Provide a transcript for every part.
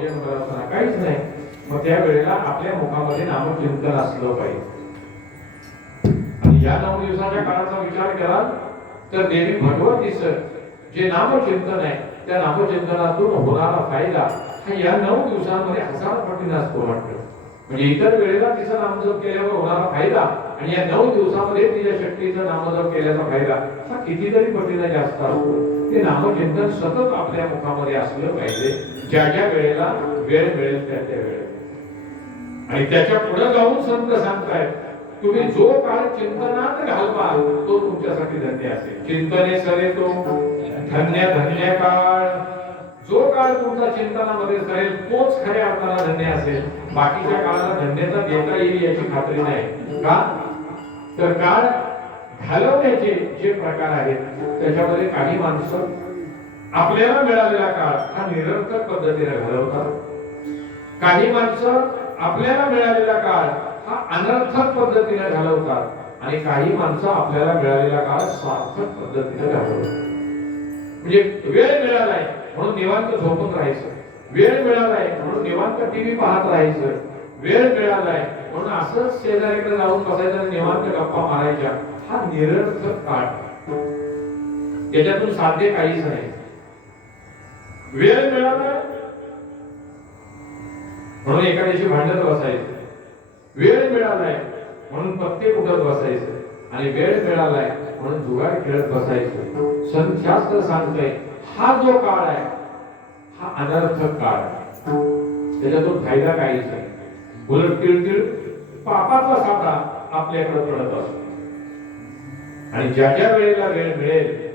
भोजन करत असताना काहीच नाही. मग त्या वेळेला आपल्या मुखामध्ये नामचिंतन असलं पाहिजे. आणि या नऊ दिवसाच्या काळाचा विचार केला तर देवी भगवतीचं जे नामचिंतन आहे त्या नामचिंतनातून होणारा फायदा हा या नऊ दिवसांमध्ये हजार पटीने असतो वाटतं. म्हणजे इतर वेळेला तिचा नामजप केल्यावर होणारा फायदा आणि या नऊ दिवसामध्ये तिच्या शक्तीचा नामजप केल्याचा फायदा हा कितीतरी पटीने जास्त असतो. ते नामचिंतन सतत आपल्या मुखामध्ये असलं पाहिजे. ज्या ज्या वेळेला वेळ मिळेल त्या त्या वेळेला. आणि त्याच्या पुढे जाऊन संत सांगतायत तुम्ही जो काळ चिंतनात घालवाल तो तुमच्यासाठी धन्य असेल. चिंतने सरे तो धन्य धन्य काळ. जो काळ तुमचा चिंतनामध्ये सरेल तोच खऱ्या अर्थाला धन्य असेल. बाकीच्या काळाला धन्यता देता येईल याची खात्री नाही. का? तर काळ घालवण्याचे जे प्रकार आहेत त्याच्यामध्ये काही माणसं आपल्याला मिळालेला काळ हा निरर्थक पद्धतीने घालवतात. काही माणसं आपल्याला मिळालेला काळ हा अनर्थक पद्धतीने घालवतात आणि काही माणसं आपल्याला मिळालेला काळ सार्थक पद्धतीने घालवतात. म्हणजे वेळ मिळालाय म्हणून निवांत झोपून राहायचं. वेळ मिळालाय म्हणून निवांत टीव्ही पाहत राहायचं. वेळ मिळालाय म्हणून असंच शेजारीकडे जाऊन बसायचं निवांत गप्पा मारायच्या. हा निरर्थक काळ. याच्यातून साध्य काहीच नाही. वेळ मिळाला. म्हणून एका दिवशी भांडत बसायचं. वेळ मिळालाय म्हणून पत्ते कुठत बसायचं. आणि वेळ मिळालाय म्हणून जुगार खेळत बसायचं. संतशास्त्र सांगतंय हा जो काळ आहे हा अनर्थक काळ. आहे त्याच्यातून फायदा काहीच नाही. उलट तिळतिळ पापाचा साठा आपल्याकडे पडत असतो. आणि ज्या ज्या वेळेला वेळ मिळेल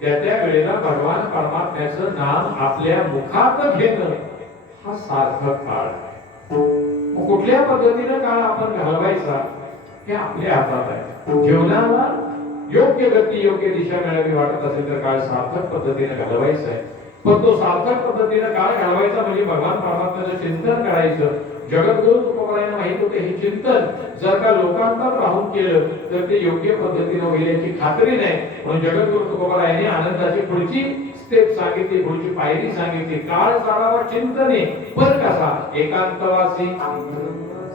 त्या त्या वेळेला भगवान परमात्म्याचं नाम आपल्या मुखात घेणं हा सार्थक काळ कुठल्या पद्धतीने काळ आपण घालवायचा? हे आपल्या हातात आहे. जीवनाला योग्य गती योग्य दिशा मिळावी वाटत असेल तर काळ सार्थक पद्धतीने घालवायचा आहे. पण तो सार्थक पद्धतीने काळ घालवायचा म्हणजे भगवान परमात्म्याचं चिंतन करायचं. जगद्गुरु तुकोबरायांना माहीत होते हे चिंतन जर का लोकांतर राहून केलं तर ते योग्य पद्धतीने होईल याची खात्री नाही. म्हणून जगद्गुरु तुकोबरायांनी आनंदाची पुढची स्टेप सांगितली पुढची पायरी सांगितली. काळ चालावा चिंतने पण कसा एकांतवासी.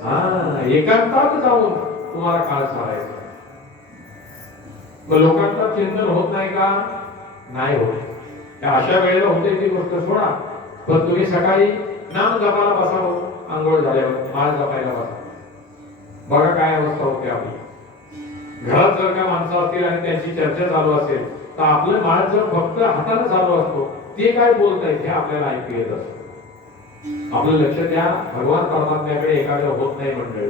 हा एकांतात जाऊन तुम्हाला काळ चालायचा मग लोकांचं चिंतन होत नाही का? नाही होत. अशा वेळेला होते ती गोष्ट सोडा. पण तुम्ही सकाळी नाम जपायला बसावं. आंघोळ झाल्यावर माळ जपायला बसा बघा काय अवस्था होते आपली. घरात जर का माणसं असतील आणि त्यांची चर्चा चालू असेल तर आपलं माळ जर फक्त हाताने चालू असतो ते काय बोलतायत हे आपल्याला ऐकू येत असतं. आपलं लक्ष द्या भगवान परमात्म्याकडे एखादं होत नाही मंडळी.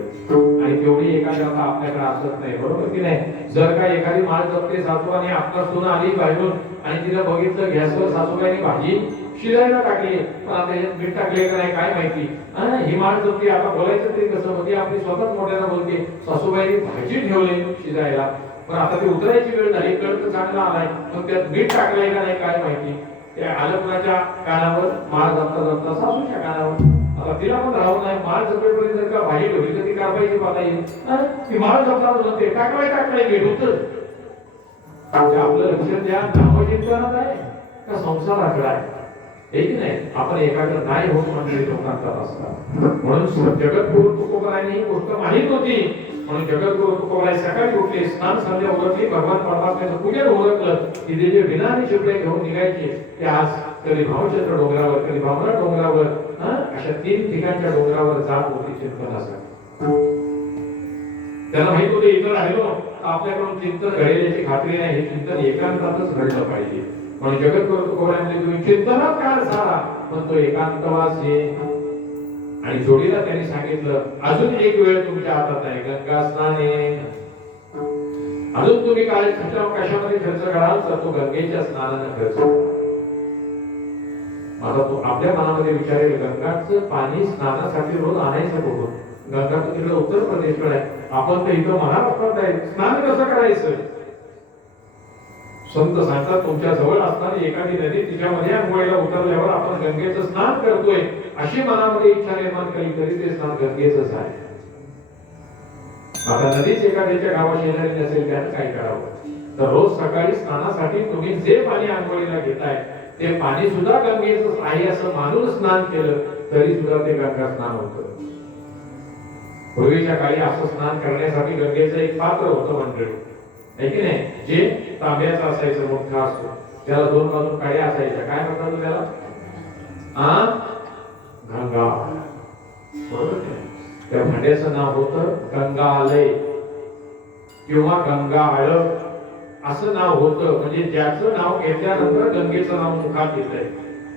आणि तेवढी एकाग्रता आपल्याकडे असत नाही बरोबर की नाही? जर का एखादी माळ जपते सासू आणि आपला सुना आली बाहेरून आणि तिला बघितलं गॅसवर सासूबाईने भाजी शिजायला टाकले. पण आता मीठ टाकले का नाही काय माहिती. हिमाळ ही आता बोलायचं तरी कसं होती आपली स्वतःच मोठ्यानं बोलते. सासूबाईने भाजी ठेवले शिजायला. पण आता ती उतरायची वेळ झाली कळत चांगला आलाय. पण त्यात मीठ टाकलंय का नाही काय माहिती. त्या आलपणाच्या कानावर माळ जपता जपता सासूच्या कानावर आता तिला पण राहू नाही. माळ जपेपर्यंत जर का भाजी ठेवली तर ती कारवाईची पाता येईल. ती माळ जपता म्हणते टाकलाय टाकलाय मीठ म्हणजे होतं आपलं लक्ष द्या नामचिंतनात आहे का संसाराकडे आहे? हे की नाही आपण एकाग्र नाही होत म्हणजे लोकांचा असतात म्हणून जगद्गुरु तुकोबरायने ही गोष्ट माहीत होती म्हणून जगद्गुरु तुकोबराय सकाळी उठले स्नान संध्या उरकली भगवान परमात्म्याचं पूजन उरकलं की ते जे विनाने आणि शिवडे घेऊन निघायचे ते आज कधी भावचंद्र डोंगरावर कधी भावना डोंगरावर अशा तीन ठिकाणच्या डोंगरावर जात होती चिंतन चिंतनासाठी त्यांना माहीत होते इथं राहिलो आपल्याकडून चिंतन घडेल याची खात्री नाही हे चिंतन एकांतातच घडलं पाहिजे जगत जगद्गुरु तुकोबरायांनी तुम्ही चिंतनात काळ झाला. पण तो एकांतवास ये आणि जोडीला त्यांनी सांगितलं अजून एक वेळ तुमच्या हातात आहे गंगा स्नान अजून तुम्ही काय खर्च कशामध्ये खर्च कराल? तर तो गंगेच्या स्नानाने खर्च आता तो आपल्या मनामध्ये विचारेल गंगाचं पाणी स्नानासाठी रोज आणायचं कुठून? गंगा तर तिकडे उत्तर प्रदेशकडे आहे. आपण तर इथं महाराष्ट्रात आहे स्नान कसं करायचं? संत सांगतात तुमच्या जवळ असताना एखादी नदी तिच्यामध्ये अंघोळीला उतरल्यावर आपण गंगेचं स्नान करतोय. अशी मनामध्ये इच्छा निर्माण केली तरी ते स्नान गंगेचंच आहे. आता नदीच एखाद्याच्या गावात शेजारी नसेल त्यानं काय करावं? तर रोज सकाळी स्नानासाठी तुम्ही जे पाणी आंघोळीला घेताय ते पाणी सुद्धा गंगेचं आहे असं मानून स्नान केलं तरी सुद्धा ते गंगा स्नान होतं. पूर्वीच्या काळी असं स्नान करण्यासाठी गंगेचं एक पात्र होतं मंडळी. आहे की नाही? जे तांब्याचा असायचं मोठा असतो त्याला दोन बाजू काय असायच्या. काय म्हणतात त्याला? आ? गंगा. बरोबर त्या भांड्याचं नाव होतं गंगालय किंवा गंगाळ. असं नाव होतं. म्हणजे ज्याचं नाव घेतल्यानंतर गंगेचं नाव मुखात येतंय.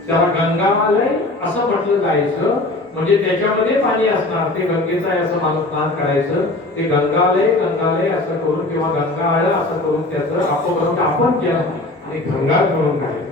त्याला गंगालय असं म्हटलं जायचं. म्हणजे त्याच्यामध्ये पाणी असणार. ते गंगेचं आहे असं मला स्नान करायचं. ते गंगालय गंगालय असं करून किंवा गंगाळ असं करून त्याचं अपभ्रंश आपण केलं. आणि गंगा करून काढायचं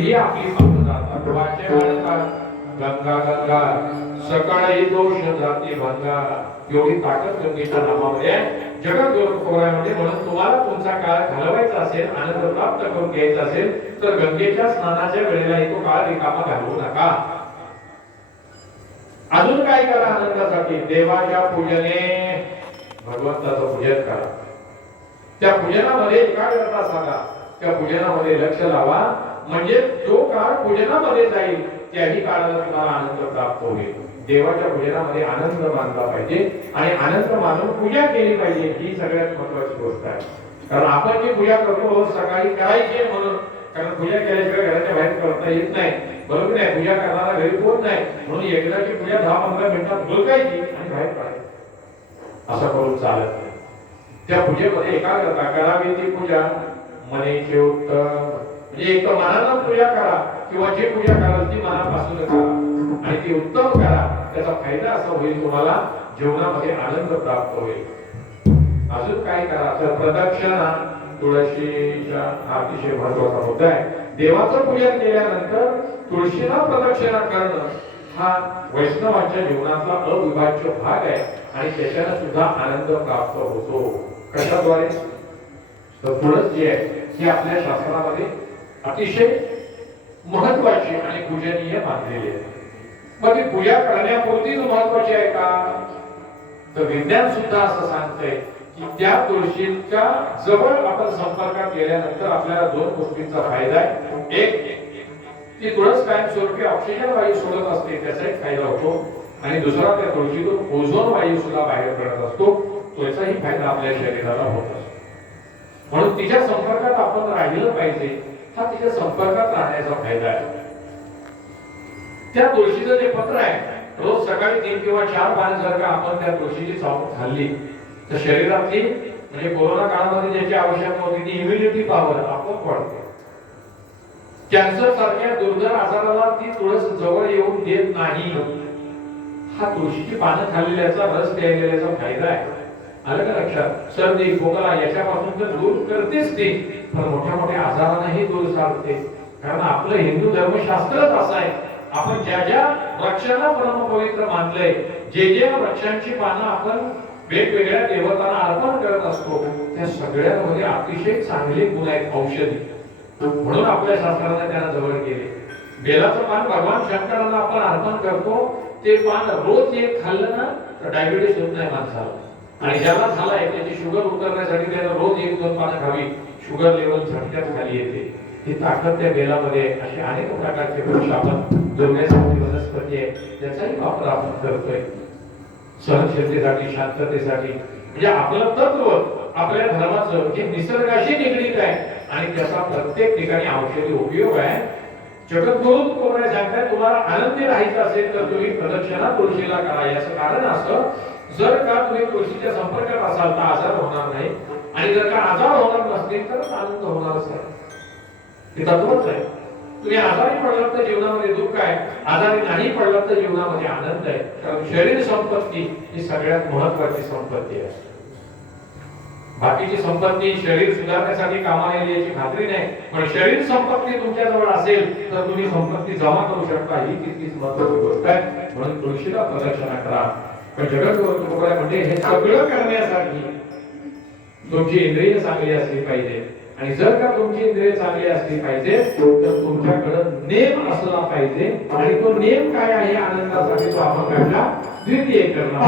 ही आपली पाप जातात वाचे म्हणतात गंगा गंगा. सकाळी दोष जाते भंगा. एवढी ताकद गंगेच्या नामामध्ये जगत गौरवामध्ये म्हणून तुम्हाला तुमचा काळ घालवायचा असेल आनंद प्राप्त करून घ्यायचा असेल तर गंगेच्या स्नानाच्या वेळेला तो काळ रिकामा घालवू नका. अजून काय करा आनंदासाठी? देवाच्या पूजने. भगवंताचं पूजन करा. त्या पूजनामध्ये एकाग्रता साधा त्या पूजनामध्ये लक्ष लावा. म्हणजे जो काळ पूजनामध्ये जाईल त्याही काळाला तुम्हाला आनंद प्राप्त होईल. देवाच्या पूजनामध्ये आनंद मानला पाहिजे आणि आनंद मानून पूजा केली पाहिजे ही सगळ्यात महत्वाची गोष्ट आहे. कारण आपण जी पूजा करतो हो, सकाळी करायची म्हणून. कारण पूजा केल्याशिवाय घराच्या बाहेर करता येत नाही. बरोबर नाही पूजा करणारा घरी कोण नाही? म्हणून एकदाची पूजा दहा पंधरा मिनिटात बोलकायची आणि बाहेर पडायची. असं करून चालत नाही. त्या पूजेमध्ये एकाग्रता करावी ती पूजा. मनेचे उत्तम. म्हणजे एक तर मनाला पूजा करा किंवा जे पूजा कराल ती मनापासून करा. आणि ती उत्तम करा. त्याचा फायदा असा होईल तुम्हाला जीवनामध्ये आनंद प्राप्त होईल. अजून काय करा? तर प्रदक्षिणा तुळशीच्या अतिशय महत्त्वाचा मुद्दा आहे. देवाचं पूजन केल्यानंतर तुळशीला प्रदक्षिणा करणं हा वैष्णवाच्या जीवनातला अविभाज्य भाग आहे आणि त्याच्यानं सुद्धा आनंद प्राप्त होतो. कशाद्वारे? तर तुळस जी आहे ही आपल्या शास्त्रामध्ये अतिशय महत्वाची आणि पूजनीय मानलेली आहे. मग ती पूजा करण्यापुरतीच महत्वाची आहे का? तर विज्ञान सुद्धा असं सांगतंय की त्या तुळशीच्या जवळ आपण संपर्कात गेल्यानंतर आपल्याला दोन गोष्टींचा फायदा आहे. एक ती तुळस कायमस्वरूपी ऑक्सिजन वायू सोडत असते त्याचा एक फायदा होतो. आणि दुसरा त्या तुळशीतून ओझोन वायू सुद्धा बाहेर पडत असतो. त्याचाही फायदा आपल्या शरीराला होत असतो. म्हणून तिच्या संपर्कात आपण राहिलं पाहिजे. हा तिच्या संपर्कात राहण्याचा फायदा आहे. त्या तुळशीचं जे पत्र आहे रोज सकाळी तीन किंवा चार पानं जर का आपण त्या तुळशीची चावून खाल्ली तर शरीरातली म्हणजे कोरोना काळामध्ये ज्याची आवश्यकता होती ती इम्युनिटी पॉवर आपोआप वाढते. कॅन्सर सारख्या दुर्धर आजाराला ती तुळस जवळ येऊन देत नाही. हा तुळशीची पानं खाल्लेल्याचा रस प्यायलेल्याचा फायदा आहे. आलं का लक्षात? सर्दी खोकला याच्यापासून तर दूर करतेच ती. तर मोठ्या मोठ्या आजारांनाही दूर चालते. कारण आपलं हिंदू धर्मशास्त्रच असं आहे. आपण ज्या ज्या वृक्षांना परमपवित्र मानलंय जे जे वृक्षांची पानं आपण वेगवेगळ्या देवतांना अर्पण करत असतो त्या सगळ्यांमध्ये अतिशय चांगले गुण आहेत औषधी. म्हणून आपल्या शास्त्राने त्यांना जवळ केले. बेलाचं पान भगवान शंकरांना आपण अर्पण करतो ते पान रोज एक खाल्लं ना तर डायबिटीस होत नाही माणसाला. आणि ज्याला झालाय त्याची शुगर उतरण्यासाठी त्यानं रोज एक दोन पानं खावी. शुगर लेवल झटक्यात खाली येते. ही ताकद त्या बेलामध्ये असे अनेक प्रकारचे वृक्ष आपण जोडण्यासाठी वनस्पती आहे त्याचाही वापर आपण करतोय. सहनशीलतेसाठी शांततेसाठी. म्हणजे आपलं तत्व आपल्या धर्माचं जे निसर्गाशी निगडीत आहे आणि त्याचा प्रत्येक ठिकाणी औषधी उपयोग आहे. जगद्गुरु तुकोबराय सांगताय तुम्हाला आनंदी राहायचं असेल तर तुम्ही प्रदक्षिणा तुळशीला करा. याचं कारण असं जर का तुम्ही तुळशीच्या संपर्कात असाल तर आजार होणार नाही. आणि जर का आजार होणार नसतील तर आनंद होणारच आहे हे तत्वच आहे. तुम्ही आजारी पडलात तर जीवनामध्ये दुःख आहे. आजारी नाही पडलात तर जीवनामध्ये आनंद आहे. कारण शरीर संपत्ती ही सगळ्यात महत्वाची संपत्ती आहे. बाकीची संपत्ती शरीर सुधारण्यासाठी कामाला येईल याची खात्री नाही. पण शरीर संपत्ती तुमच्याजवळ असेल तर तुम्ही संपत्ती जमा करू शकता. ही तितकीच महत्वाची गोष्ट आहे. म्हणून तुळशीला प्रदर्शना करा. पण जगत म्हणजे हे सगळं करण्यासाठी तुमची इंद्रिय चांगली असली पाहिजे. आणि जर का तुमची इंद्रिय चांगली असली पाहिजे तर तुमच्याकडे नेम असला पाहिजे. आणि तो नेम काय आहे? आनंदासाठी तो आपण काढला द्वितीय करणार